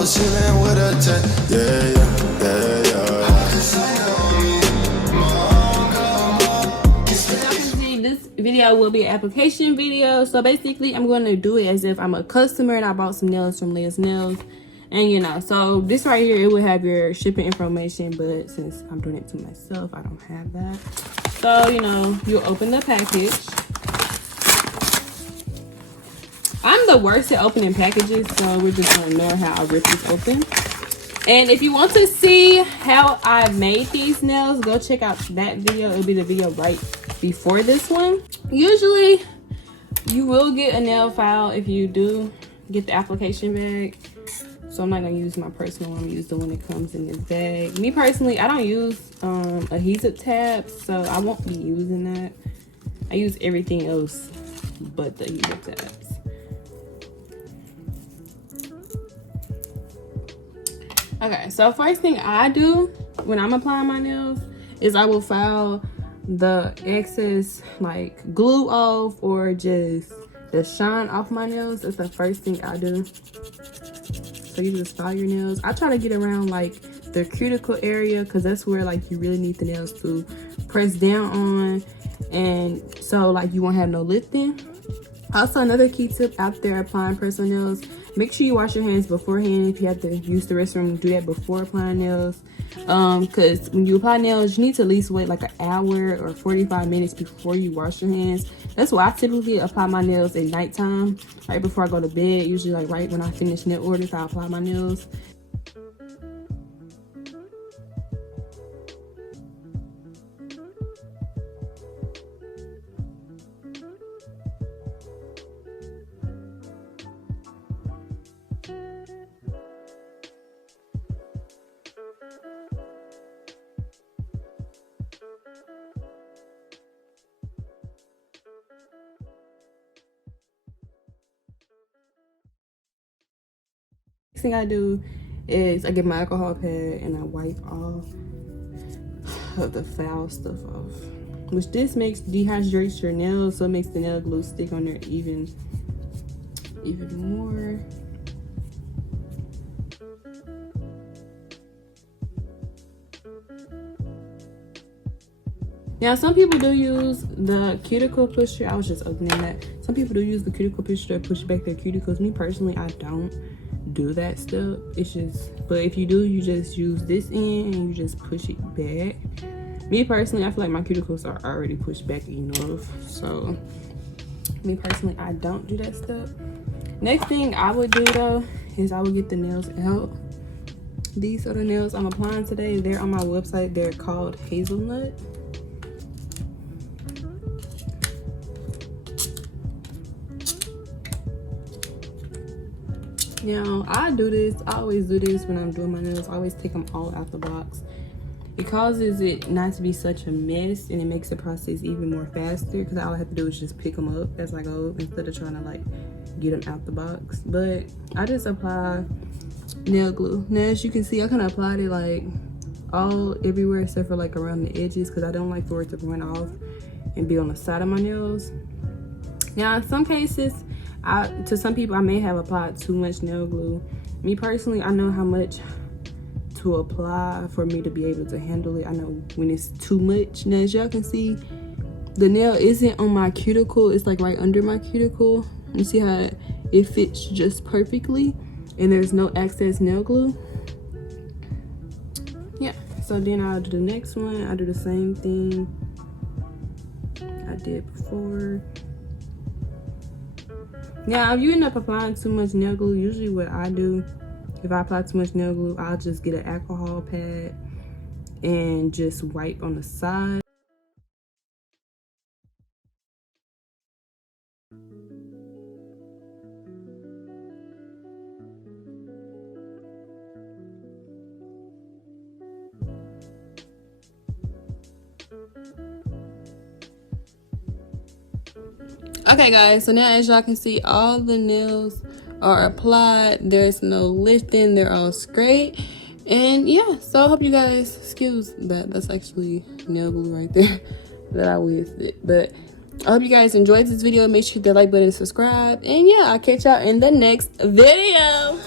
was chilling with a 10. Yeah, yeah. This video will be an application video. So basically, I'm going to do it as if I'm a customer and I bought some nails from Liyahs Nailz. And you know, so this right here, it will have your shipping information, but since I'm doing it to myself, I don't have that. So, you know, you open the package. I'm the worst at opening packages, so we're just gonna learn how I rip this open. And if you want to see how I made these nails, go check out that video. It'll be the video right before this one. Usually, you will get a nail file if you do get the application bag. So I'm not gonna use my personal one. I'm gonna use the one that comes in this bag. Me personally, I don't use adhesive tabs, so I won't be using that. I use everything else but the adhesive tabs. Okay, so first thing I do when I'm applying my nails is I will file the excess like glue off or just the shine off my nails. That's the first thing I do. So you just file your nails. I try to get around like the cuticle area because that's where like you really need the nails to press down on, and so like you won't have no lifting. Also, another key tip out there applying personal nails, make sure you wash your hands beforehand. If you have to use the restroom, do that before applying nails. Because when you apply nails, you need to at least wait like an hour or 45 minutes before you wash your hands. That's why I typically apply my nails at nighttime, right before I go to bed. Usually like right when I finish nail orders, I apply my nails. Next thing I do is I get my alcohol pad and I wipe all of the foul stuff off, which this dehydrates your nails, so it makes the nail glue stick on there even more. Now, some people do use the cuticle pusher. I was just opening that. Some people do use the cuticle pusher to push back their cuticles. Me personally, I don't do that stuff. It's just, but if you do, you just use this end and you just push it back. Me personally, I feel like my cuticles are already pushed back enough. So, me personally, I don't do that stuff. Next thing I would do though is I would get the nails out. These are the nails I'm applying today. They're on my website. They're called Hazelnut. Now, I always do this when I'm doing my nails. I always take them all out the box. It causes it not to be such a mess, and it makes the process even more faster because all I have to do is just pick them up as I go instead of trying to like get them out the box. But I just apply nail glue. Now, as you can see, I kind of applied it like all everywhere except for like around the edges because I don't like for it to run off and be on the side of my nails. Now, in some cases, to some people, I may have applied too much nail glue. Me personally, I know how much to apply for me to be able to handle it. I know when it's too much. Now, as y'all can see, the nail isn't on my cuticle. It's like right under my cuticle. You see how it fits just perfectly, and there's no excess nail glue. Yeah, so then I'll do the next one. I do the same thing I did before. Now, if you end up applying too much nail glue, usually what I do, if I apply too much nail glue, I'll just get an alcohol pad and just wipe on the side. Okay guys, so now as y'all can see, all the nails are applied. There's no lifting, they're all straight. And yeah, so I hope you guys, excuse that, that's actually nail glue right there that I wasted. But I hope you guys enjoyed this video. Make sure you hit the like button and subscribe. And yeah, I'll catch y'all in the next video.